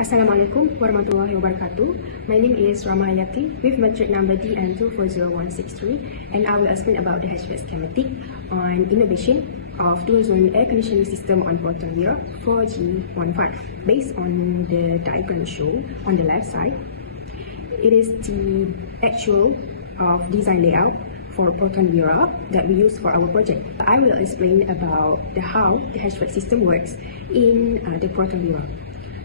Assalamualaikum warahmatullahi wabarakatuh. My name is Rama Ayati with matric number DN240163, and I will explain about the Hvac schematic on innovation of dual zone air conditioning system on proton wheel 4G15. Based on the diagram shown on the left side, it is the actual of design layout for proton wheel that we use for our project. I will explain about how the Hvac system works in the proton wheel.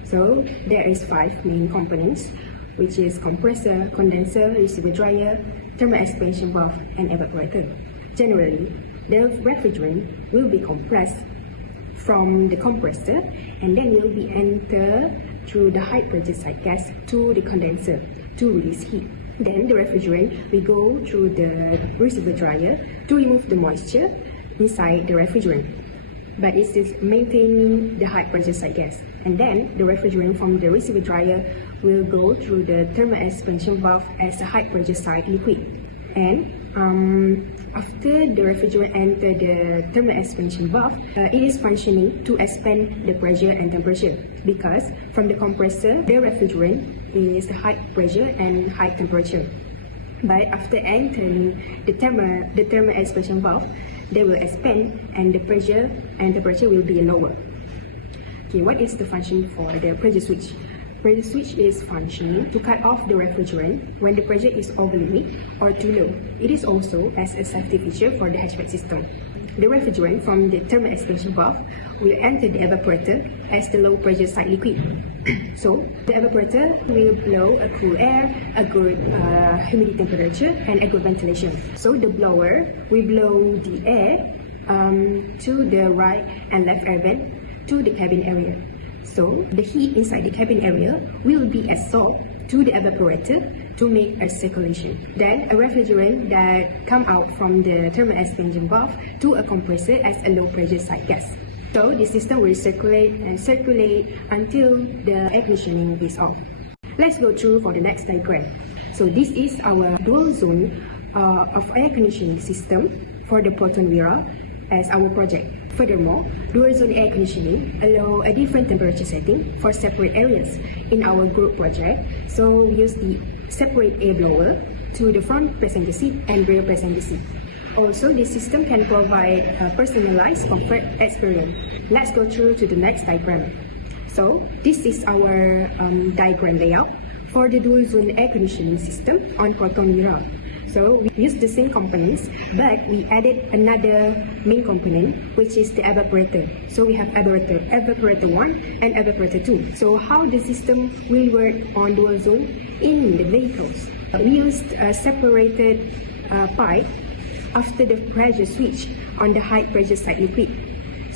So there is 5 main components, which is compressor, condenser, receiver dryer, thermal expansion valve, and evaporator. Generally, the refrigerant will be compressed from the compressor and then will be entered through the high pressure side gas to the condenser to release heat. Then the refrigerant will go through the receiver dryer to remove the moisture inside the refrigerant, but it is maintaining the high pressure side gas. And then the refrigerant from the receiver dryer will go through the thermal expansion valve as a high pressure side liquid. And after the refrigerant enter the thermal expansion valve, it is functioning to expand the pressure and temperature, because from the compressor, the refrigerant is high pressure and high temperature. But after entering the thermal expansion valve, they will expand and the pressure and temperature will be lower. Okay, what is the function for the pressure switch? Pressure switch is functioning to cut off the refrigerant when the pressure is overly or too low. It is also as a safety feature for the Hvac system. The refrigerant from the thermal expansion valve will enter the evaporator as the low pressure side liquid. So the evaporator will blow a cool air, a good humidity temperature, and a good ventilation. So the blower will blow the air to the right and left air vent to the cabin area. So the heat inside the cabin area will be absorbed to the evaporator to make a circulation. Then a refrigerant that come out from the thermal expansion valve to a compressor as a low pressure side gas. So the system will circulate until the air conditioning is off. Let's go through for the next diagram. So this is our dual zone of air conditioning system for the proton wheel as our project. Furthermore, dual zone air conditioning allow a different temperature setting for separate areas in our group project. So we use the separate air blower to the front passenger seat and rear passenger seat. Also, this system can provide a personalized comfort experience. Let's go through to the next diagram. So this is our diagram layout for the dual zone air conditioning system on proton wheel. So we use the same components, but we added another main component, which is the evaporator. So we have evaporator 1 and evaporator 2. So how the system will work on dual zone in the vehicles? We used a separated pipe after the pressure switch on the high pressure side liquid.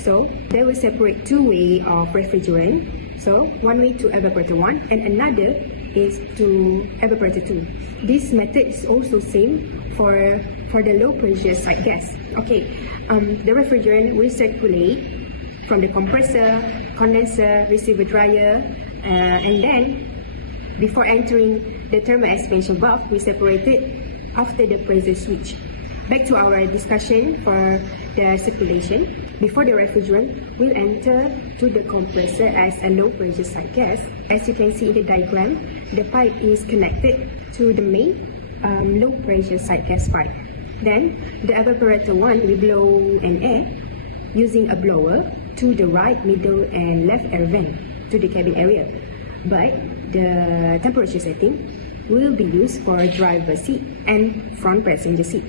So they will separate two ways of refrigerant. So one way to evaporator 1 and another is to evaporator 2. This method is also same for the low pressure side gas. Okay, the refrigerant will circulate from the compressor, condenser, receiver dryer, and then before entering the thermal expansion valve, we separate it after the pressure switch. Back to our discussion for the circulation. Before the refrigerant will enter to the compressor as a low pressure side gas. As you can see in the diagram, the pipe is connected to the main low pressure side gas pipe. Then the evaporator 1 will blow an air using a blower to the right, middle, and left air vent to the cabin area. But the temperature setting will be used for driver seat and front passenger seat,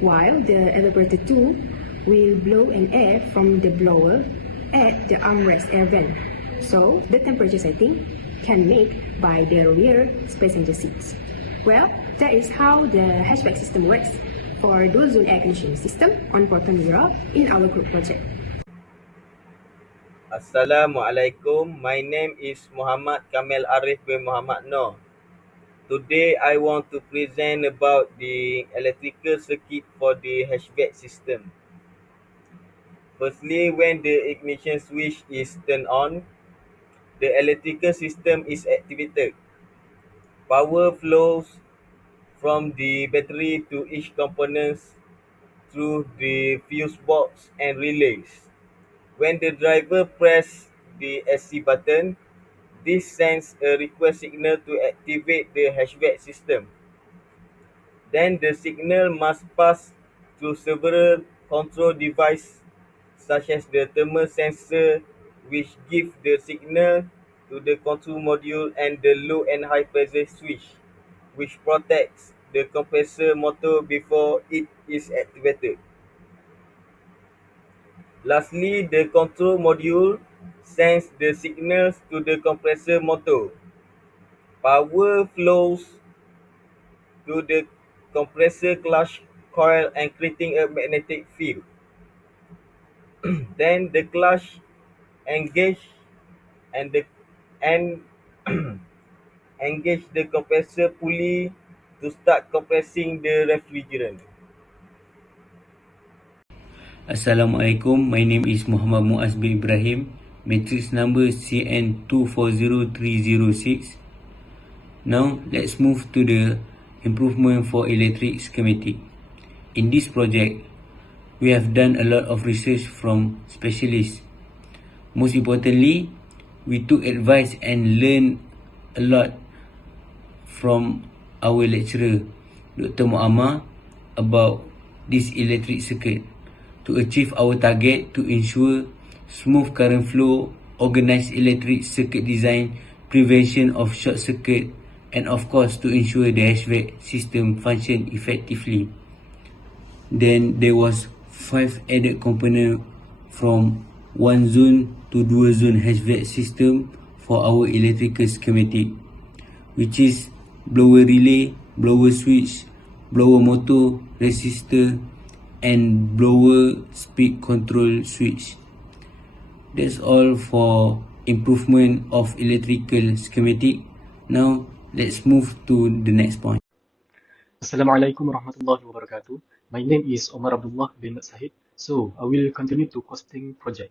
while the evaporator 2 will blow an air from the blower at the armrest air vent. So the temperature setting can make by the rear passenger seats. Well, that is how the Hvac system works for dual zone air conditioning system on proton wheel in our group project. Assalamualaikum. My name is Muhammad Kamil Arif bin Muhammad Noor. Today I want to present about the electrical circuit for the Hvac system. Firstly, when the ignition switch is turned on, the electrical system is activated. Power flows from the battery to each component through the fuse box and relays. When the driver presses the SC button, This sends a request signal to activate the Hvac system. Then the signal must pass through several control devices such as the thermal sensor, which give the signal to the control module, and the low and high pressure switch, which protects the compressor motor before it is activated. Lastly, the control module sends the signals to the compressor motor. Power flows to the compressor clutch coil and creating a magnetic field. Then the clutch engage and the and engage the compressor pulley to start compressing the refrigerant. Assalamualaikum, my name is Muhammad Muaz bin Ibrahim, matrix number CN240306. Now, let's move to the improvement for electric schematic. In this project, we have done a lot of research from specialists. Most importantly, we took advice and learned a lot from our lecturer, Dr. Muammar, about this electric circuit to achieve our target to ensure smooth current flow, organized electric circuit design, prevention of short circuit, and of course to ensure the HVAC system function effectively. Then there was 5 added component from 1 zone to 2 zone HVAC system for our electrical schematic, which is blower relay, blower switch, blower motor, resistor, and blower speed control switch. That's all for improvement of electrical schematic. Now let's move to the next point. Assalamualaikum warahmatullahi wabarakatuh. My name is Omar Abdullah bin Sahid. So I will continue to costing project.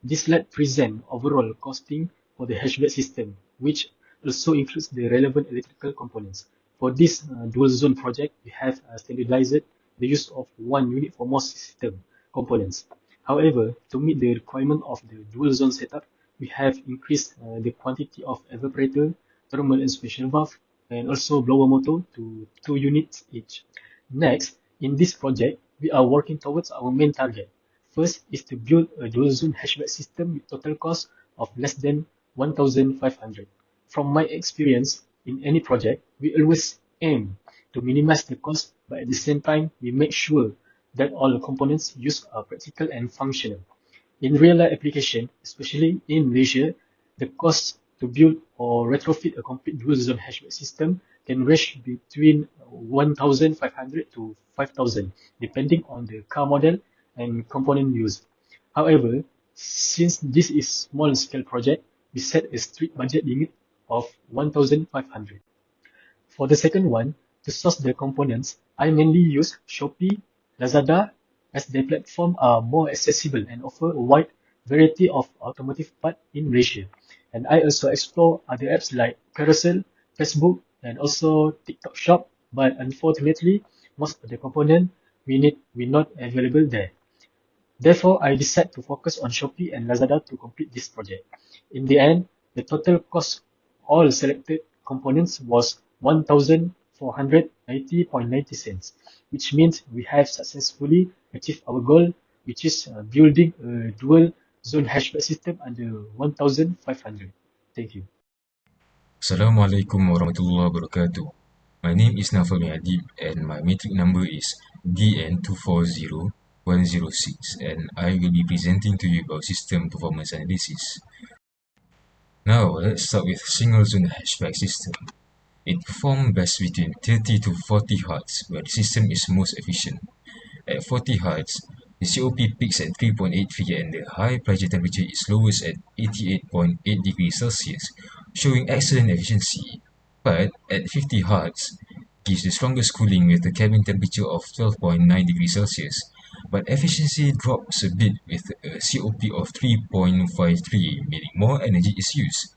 This slide present overall costing for the HVAC system, which also includes the relevant electrical components. For this dual zone project, we have standardized the use of one unit for most system components. However, to meet the requirement of the dual zone setup, we have increased the quantity of evaporator, thermal inspection valve, and also blower motor to 2 units each. Next, in this project, we are working towards our main target. First is to build a dual zone HVAC system with total cost of less than 1,500. From my experience, in any project, we always aim to minimize the cost, but at the same time, we make sure that all the components used are practical and functional. In real-life application, especially in Malaysia, the cost to build or retrofit a complete dual-zone HVAC system can range between 1,500 to 5,000, depending on the car model and component used. However, since this is small-scale project, we set a strict budget limit of 1,500. For the second one, to source the components, I mainly use Shopee, Lazada, as their platform are more accessible and offer a wide variety of automotive parts in Malaysia. And I also explore other apps like Carousel, Facebook, and also TikTok Shop, but unfortunately, most of the components we need were not available there. Therefore, I decided to focus on Shopee and Lazada to complete this project. In the end, the total cost all selected components was 1,490.90 cents, which means we have successfully achieved our goal, which is building a dual zone HVAC system under 1,500. Thank you. Assalamualaikum warahmatullahi wabarakatuh. My name is Naufal bin Adib and my matric number is DN240106 and I will be presenting to you about system performance analysis. Now let's start with single zone HVAC system. It performs best between 30 to 40 Hz where the system is most efficient. At 40 Hz, the COP peaks at 3.83 and the high pressure temperature is lowest at 88.8 degrees Celsius, showing excellent efficiency. But at 50 Hz, gives the strongest cooling with a cabin temperature of 12.9 degrees Celsius, but efficiency drops a bit with a COP of 3.53, meaning more energy is used.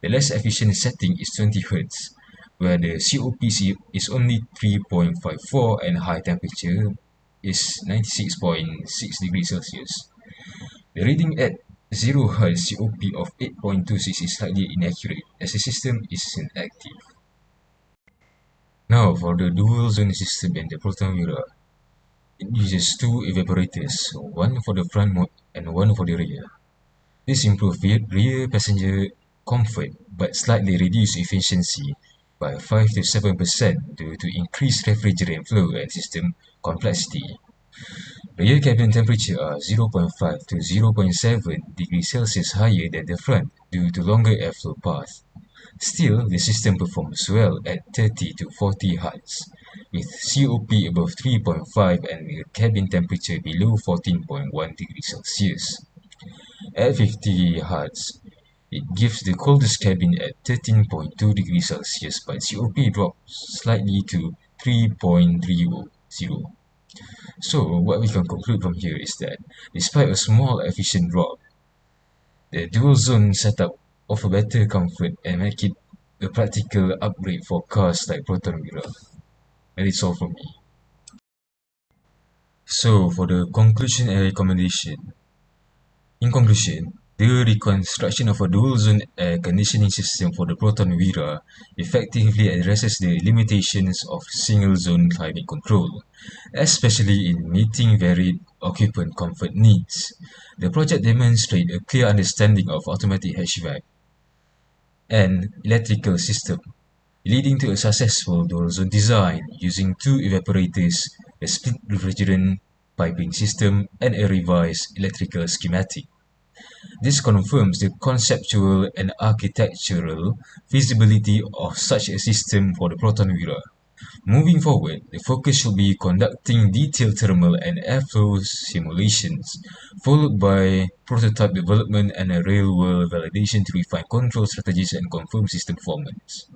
The less efficient setting is 20 Hz, where the COP is only 3.54 and high temperature is 96.6 degrees Celsius. The reading at 0 Hz COP of 8.26 is slightly inaccurate as the system is inactive. Now for the dual zone system in the Proton Vira, it uses two evaporators, one for the front mode and one for the rear. This improves rear passenger comfort but slightly reduces efficiency by 5 to 7% due to increased refrigerant flow and system complexity. Rear cabin temperature are 0.5 to 0.7 degrees Celsius higher than the front due to longer airflow path. Still, the system performs well at 30 to 40 Hz, with COP above 3.5 and a cabin temperature below 14.1 degrees Celsius. At 50 Hz, it gives the coldest cabin at 13.2 degrees Celsius, but COP drops slightly to 3.30. So, what we can conclude from here is that despite a small efficient drop, the dual zone setup offer better comfort and make it a practical upgrade for cars like Proton Vira. That is all from me. So, for the conclusion and recommendation, in conclusion, the reconstruction of a dual-zone air conditioning system for the Proton Vira effectively addresses the limitations of single-zone climate control, especially in meeting varied occupant comfort needs. The project demonstrates a clear understanding of automatic HVAC and electrical system, leading to a successful dual-zone design using two evaporators, a split refrigerant piping system, and a revised electrical schematic. This confirms the conceptual and architectural feasibility of such a system for the Proton Vira. Moving forward, the focus should be conducting detailed thermal and airflow simulations, followed by prototype development and a real-world validation to refine control strategies and confirm system performance.